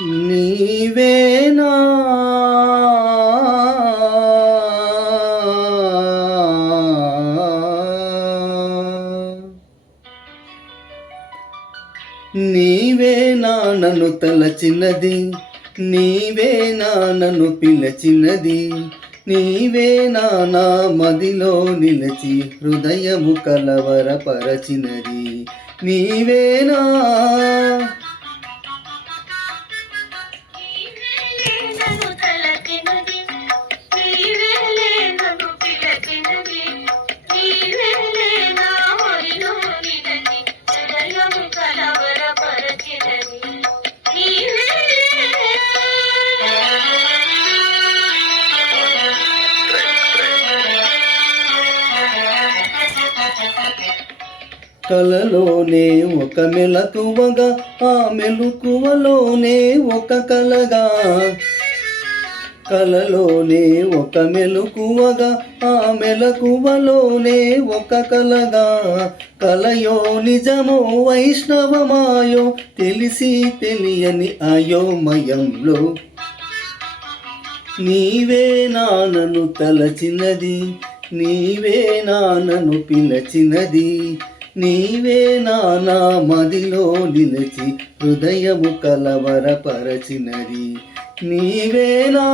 నీవేనా? నీవేనా నన్ను తలచినది? నీవేనా నన్ను పిలచినది? నీవేనా నా మదిలో నిలచి హృదయము కలవరపరచినది? నీవేనా కలలోనే ఒక మెలకువగా ఆ మెలుకువలోనే ఒక కలగా. కలలోనే ఒక మెలుకువగా ఆ మెలకువలోనే ఒక కలగా. కలయో నిజమో వైష్ణవమాయో తెలిసి తెలియని అయోమయంలో. నీవే నానను తలచినది నీవే నానను పిలచినది. నీవే నానా మదిలో నిలిచి హృదయము కలవరపరచినది. నీవేనా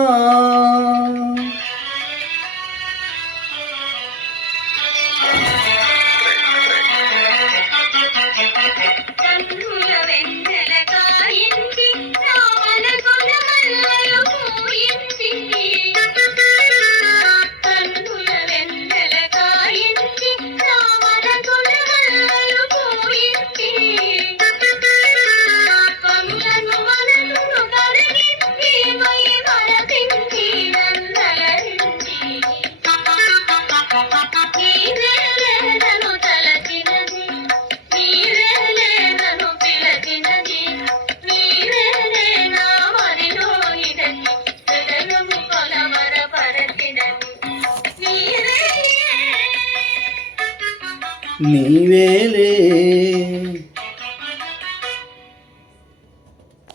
నీవేలే